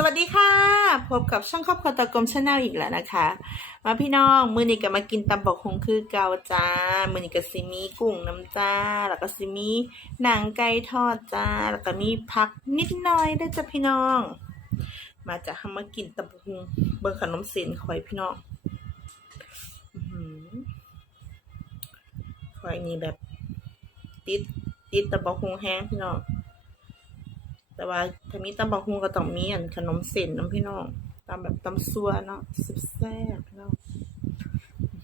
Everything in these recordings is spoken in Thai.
สวัสดีค่ะ พบกับช่องครอบครัวตะกรมชาแนลอีกแล้วนะคะ มาพี่น้องมือนี้ก็มากินตำบกคงคือเกาจ้า มือนี้ก็ซิมีกุ้งน้ำจ้า แล้วก็ซิมีหนังไก่ทอดจ้า แล้วก็มีผักนิดหน่อยได้วยจ้ะพี่น้อง มาจะทำมากินตำบกคงเบอร์ขนมเส้นคอยพี่น้องคอยนี่แบบ ติดติดตำบกคงแห้งพี่น้อง แต่ว่าถ้ามีตำบักฮุงก็ต้องมีอันขนมเส้นน้ำพี่น้องตำแบบตำซัวเนาะสุดแซ่บพี่น้อง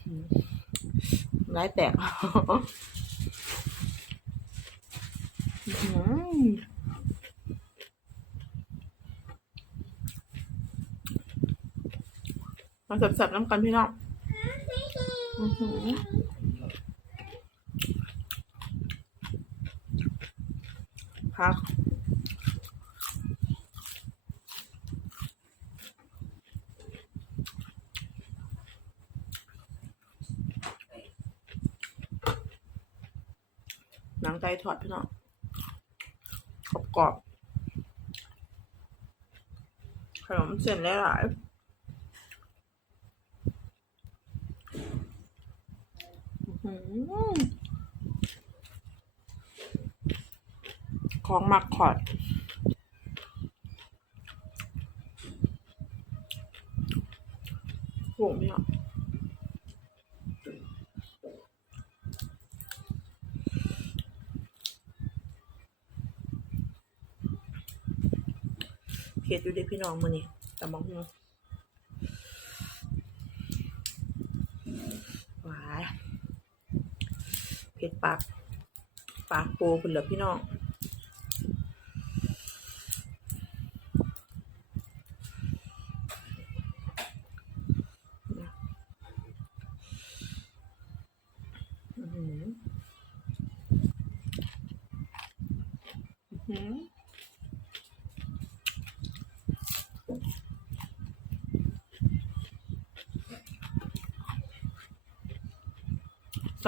หือร้ายแตกอื้อหือมาสับๆน้ำกันพี่น้องอือหือพัก หนังไก่ทอดพี่น้องกรอบกรอบขนมเส้นหลายๆของหมักขอดโหพี่น้อ ผ็ดอยู่ด้พี่น้องมื้อนี้แต่บังฮูหวายเผ็ดปาก ปากโปพุ่นเหรอพี่น้องอื้อหื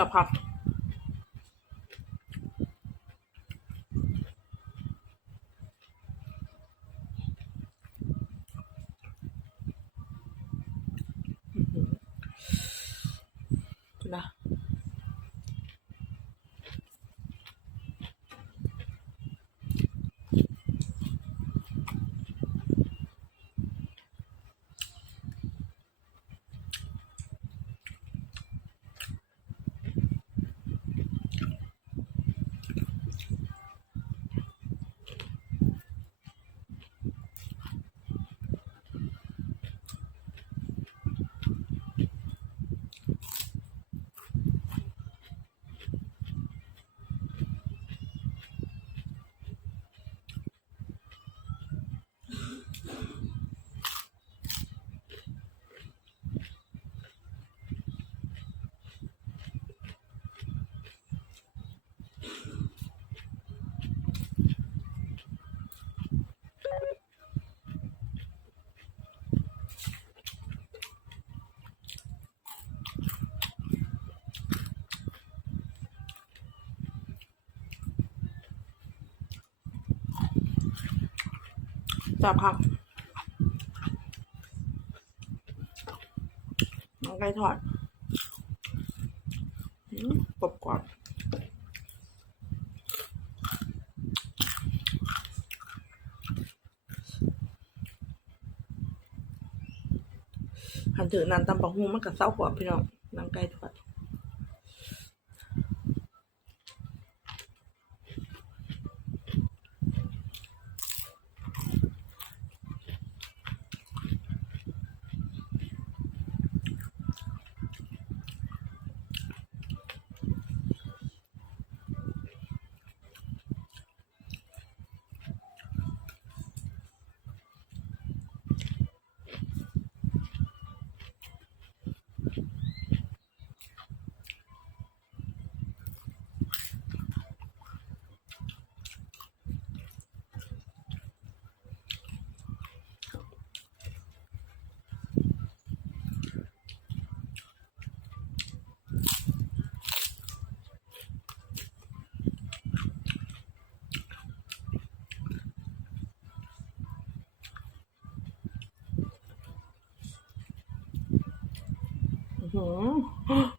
ออื้ สับผักน้องไก่ทอดอืมกรอบกรอบหันถือนานตำปังหูมันกับเศร้ากว่าพี่น้องนางไก่ท อ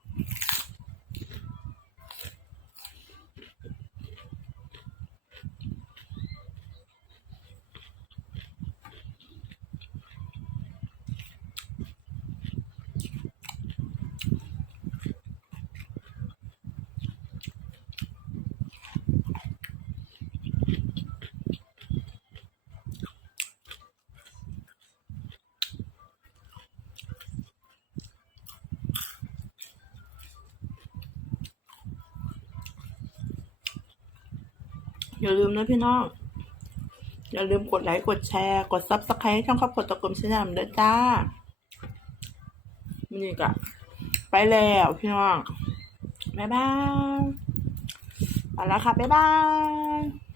อย่าลืมนะพี่น้อง อย่าลืมกดไลค์กดแชร์ กดซับสไครต์ช่องครอบครัวตะกลมชแนลด้วยจ้านี่กะไปแล้วพี่น้อง บ๊ายบายไปแล้วค่ะ บ๊ายบาย